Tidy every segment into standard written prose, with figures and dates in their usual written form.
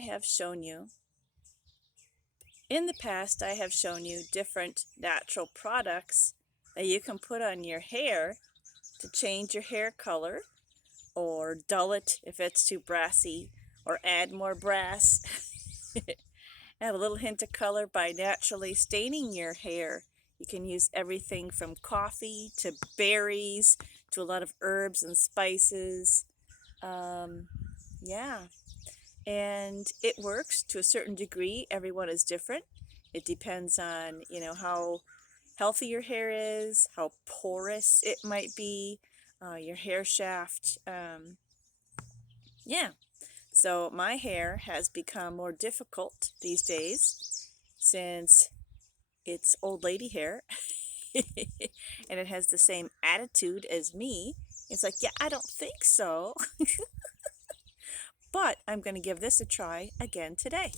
have shown you, in the past, I have shown you different natural products that you can put on your hair to change your hair color or dull it if it's too brassy or add more brass. Add a little hint of color by naturally staining your hair. You can use everything from coffee to berries to a lot of herbs and spices. Yeah, and it works to a certain degree. Everyone is different. It depends on, how healthy your hair is, how porous it might be, your hair shaft. Yeah. So my hair has become more difficult these days since it's old lady hair and it has the same attitude as me. It's like, yeah, I don't think so. But I'm going to give this a try again today.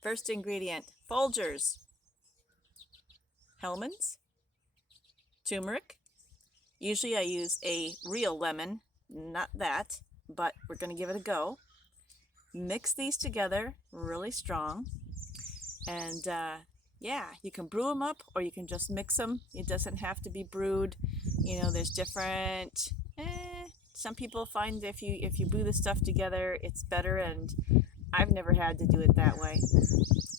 First ingredient, Folgers, Hellmann's, turmeric. Usually I use a real lemon, not that, but we're going to give it a go. Mix these together really strong. And yeah, you can brew them up or you can just mix them. It doesn't have to be brewed. There's different, some people find if you brew the stuff together, it's better, and I've never had to do it that way.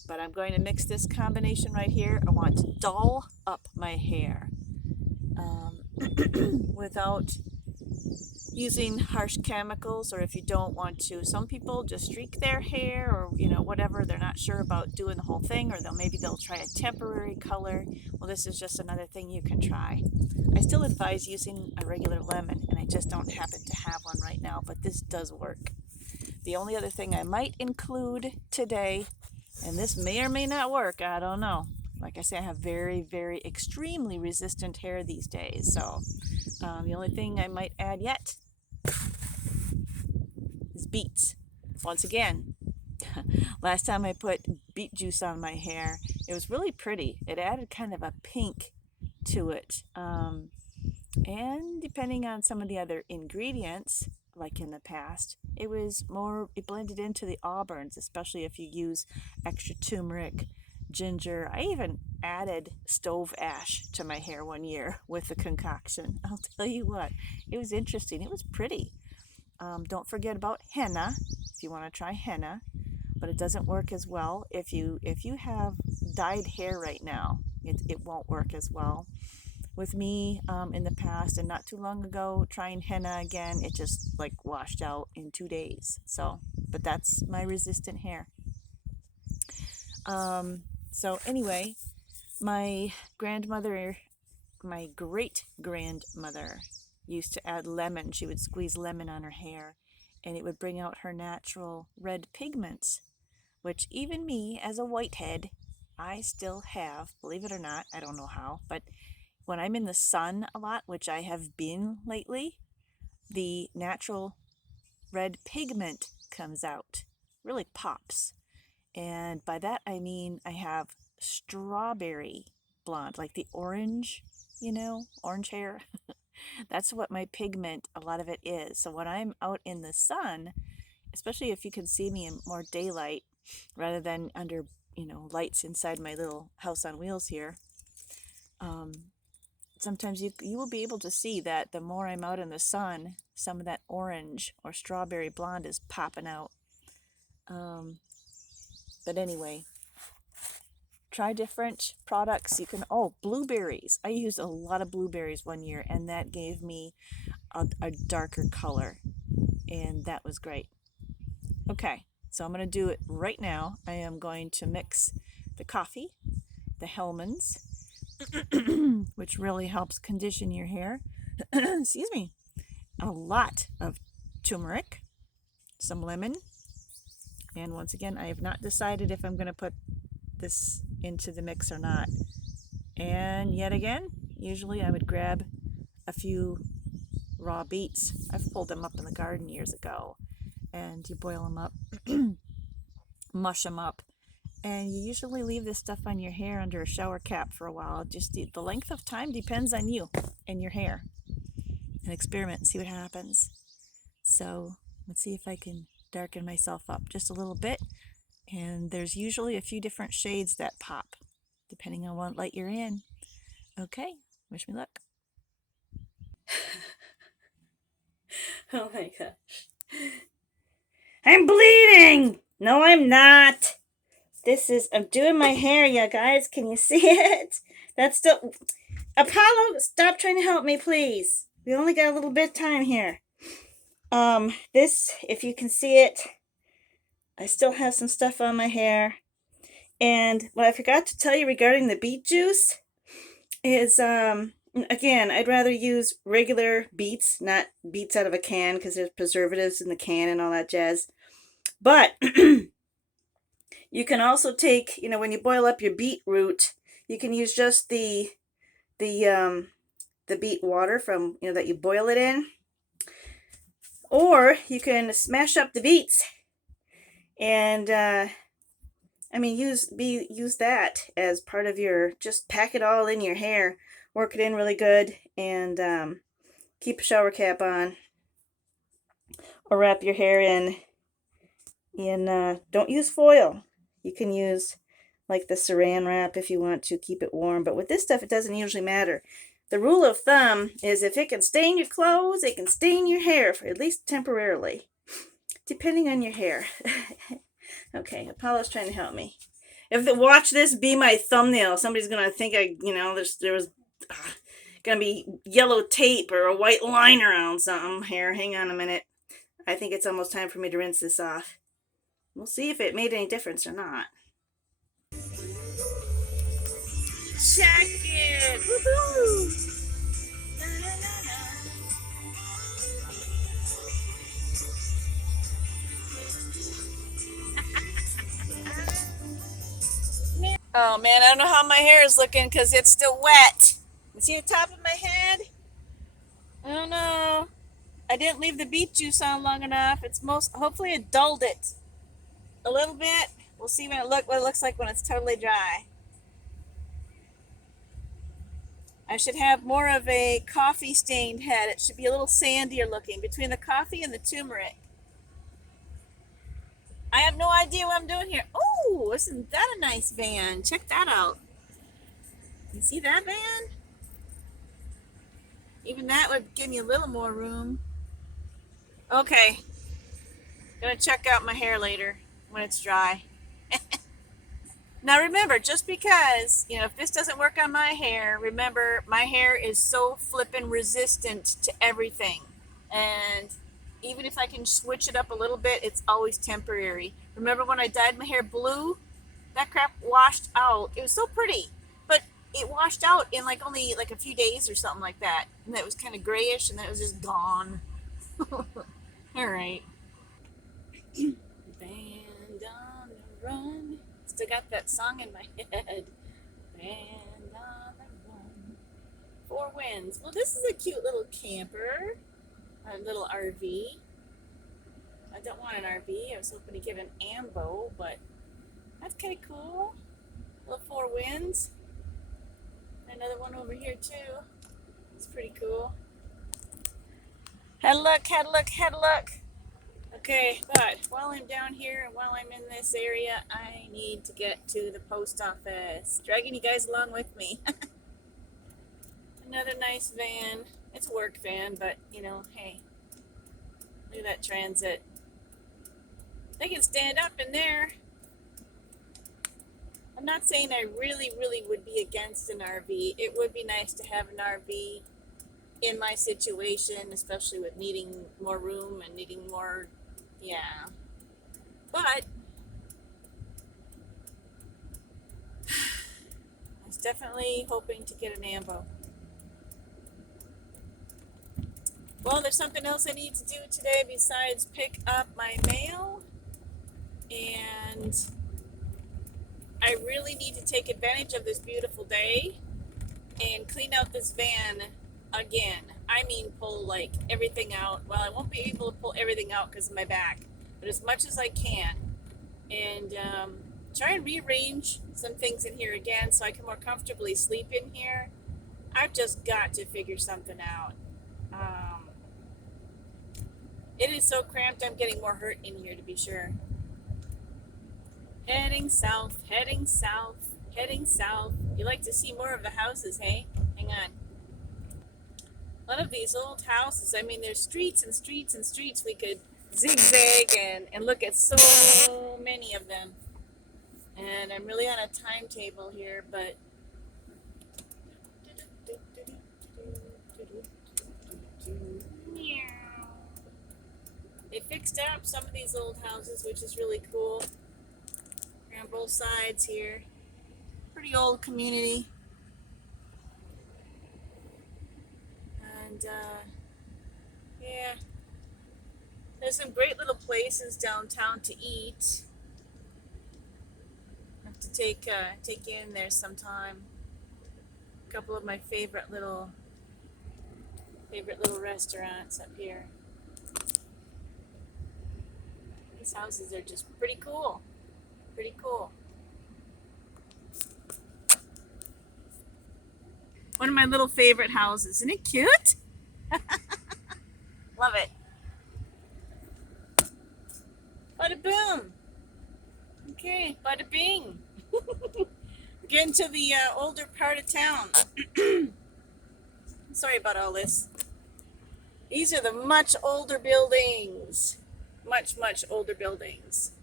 But I'm going to mix this combination right here. I want to doll up my hair without using harsh chemicals, or if you don't want to. Some people just streak their hair or whatever. They're not sure about doing the whole thing, or maybe they'll try a temporary color. Well, this is just another thing you can try. I still advise using a regular lemon, and I just don't happen to have one right now, but this does work. The only other thing I might include today, and this may or may not work, I don't know. Like I say, I have very, very extremely resistant hair these days, so the only thing I might add yet is beets. Once again, last time I put beet juice on my hair, it was really pretty. It added kind of a pink to it. And depending on some of the other ingredients, like in the past, it blended into the auburns, especially if you use extra turmeric, ginger. I even added stove ash to my hair one year with the concoction. I'll tell you what, it was interesting. It was pretty. Don't forget about henna if you want to try henna, but it doesn't work as well if you have dyed hair right now. It won't work as well. With me in the past and not too long ago, trying henna again, it just like washed out in 2 days. So, but that's my resistant hair. So anyway, my great grandmother used to add lemon. She would squeeze lemon on her hair, and it would bring out her natural red pigments, which even me as a whitehead, I still have, believe it or not. I don't know how, but when I'm in the sun a lot, which I have been lately, the natural red pigment comes out, really pops. And by that I mean I have strawberry blonde, like the orange, orange hair. That's what my pigment, a lot of it is. So when I'm out in the sun, especially if you can see me in more daylight rather than under, lights inside my little house on wheels here, sometimes you will be able to see that the more I'm out in the sun, some of that orange or strawberry blonde is popping out. But anyway, try different products. You can, blueberries. I used a lot of blueberries one year, and that gave me a darker color, and that was great. Okay, so I'm going to do it right now. I am going to mix the coffee, the Hellmann's, which really helps condition your hair. Excuse me. A lot of turmeric, some lemon, and once again, I have not decided if I'm going to put this into the mix or not. And yet again, usually I would grab a few raw beets. I've pulled them up in the garden years ago, and you boil them up, mush them up, and you usually leave this stuff on your hair under a shower cap for a while. Just the length of time depends on you and your hair. And experiment and see what happens. So let's see if I can darken myself up just a little bit. And there's usually a few different shades that pop, depending on what light you're in. Okay, wish me luck. Oh my gosh. I'm bleeding! No, I'm not. I'm doing my hair, you guys. Can you see it? That's still. Apollo, stop trying to help me, please. We only got a little bit of time here. If you can see it, I still have some stuff on my hair. And what I forgot to tell you regarding the beet juice is, again, I'd rather use regular beets, not beets out of a can, because there's preservatives in the can and all that jazz. But you can also take, when you boil up your beetroot, you can use just the beet water from, that you boil it in, or you can smash up the beets and use that as part of your, just pack it all in your hair, work it in really good, and keep a shower cap on, or wrap your hair in don't use foil. You can use like the saran wrap if you want to keep it warm, but with this stuff it doesn't usually matter. The rule of thumb is if it can stain your clothes, it can stain your hair, for at least temporarily, depending on your hair. Okay, Apollo's trying to help me. If they watch this be my thumbnail, somebody's gonna think there was gonna be yellow tape or a white line around something here. Hang on a minute. I think it's almost time for me to rinse this off. We'll see if it made any difference or not. Check it! Woohoo! Oh man, I don't know how my hair is looking because it's still wet. You see the top of my head? I don't know. I didn't leave the beet juice on long enough. Hopefully it dulled it a little bit. We'll see what it looks like when it's totally dry. I should have more of a coffee stained head. It should be a little sandier looking between the coffee and the turmeric. I have no idea what I'm doing here. Oh, isn't that a nice van? Check that out. You see that van? Even that would give me a little more room. Okay, gonna check out my hair later when it's dry. Now remember, just because, if this doesn't work on my hair, remember my hair is so flippin' resistant to everything. And even if I can switch it up a little bit, it's always temporary. Remember when I dyed my hair blue? That crap washed out. It was so pretty, but it washed out in only a few days or something like that. And it was kind of grayish and then it was just gone. All right. Band on the run. Still got that song in my head. Band on the run. Four winds. Well, this is a cute little camper. A little RV. I don't want an RV. I was hoping to get an ambo, but that's kind of cool. Little four winds. Another one over here too. It's pretty cool. Had a look, had a look, had a look. Okay, but while I'm down here and while I'm in this area, I need to get to the post office. Dragging you guys along with me. Another nice van. It's a work van, but hey, look at that transit. They can stand up in there. I'm not saying I really, really would be against an RV. It would be nice to have an RV in my situation, especially with needing more room and needing more, yeah. But I was definitely hoping to get an ambo. Well, there's something else I need to do today besides pick up my mail, and I really need to take advantage of this beautiful day and clean out this van again. I mean, pull everything out. Well, I won't be able to pull everything out because of my back, but as much as I can, and try and rearrange some things in here again so I can more comfortably sleep in here. I've just got to figure something out. It is so cramped, I'm getting more hurt in here to be sure. Heading south, heading south, heading south. You like to see more of the houses, hey? Hang on. A lot of these old houses, I mean, there's streets and streets and streets. We could zigzag and look at so many of them. And I'm really on a timetable here, but they fixed up some of these old houses, which is really cool. They're on both sides here. Pretty old community. And yeah, there's some great little places downtown to eat. I have to take you in there sometime. A couple of my favorite little restaurants up here. These houses are just pretty cool. Pretty cool. One of my little favorite houses. Isn't it cute? Love it. Bada boom. Okay, bada bing. Getting to the older part of town. Sorry about all this. These are the much older buildings. Much older buildings.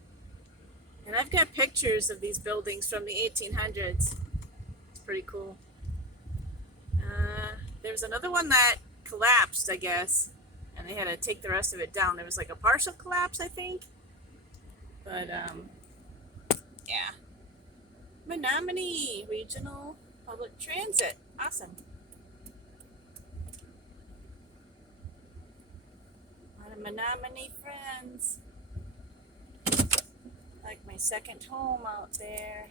And I've got pictures of these buildings from the 1800s. It's pretty cool. There's another one that collapsed, I guess, and they had to take the rest of it down. There was like a partial collapse, I think. But yeah. Menominee Regional Public Transit. Awesome. A lot of Menominee friends. Like my second home out there.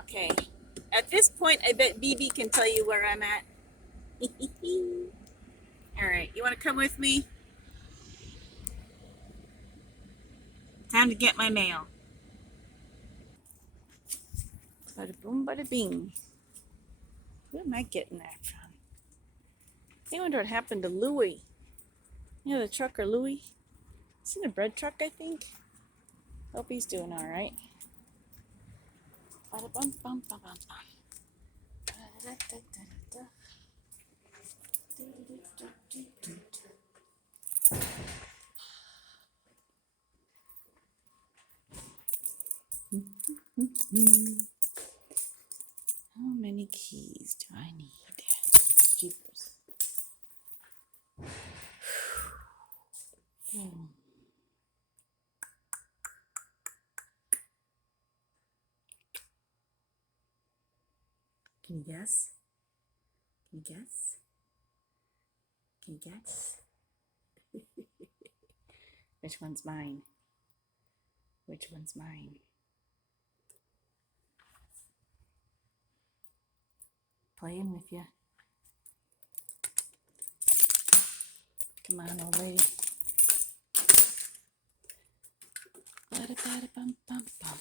Okay. At this point, I bet BB can tell you where I'm at. All right, you want to come with me? Time to get my mail. Bada boom, bada bing. Where am I getting that from? I wonder what happened to Louie. You know the trucker Louie? It's in a bread truck, I think. Hope he's doing all right. Bada bum bum bum bum bum. How many keys do I need? Jeepers. Can you guess? Can you guess? Can you guess? Which one's mine? Which one's mine? Playing with you. Come on, old lady. Bada bada bum bum bum.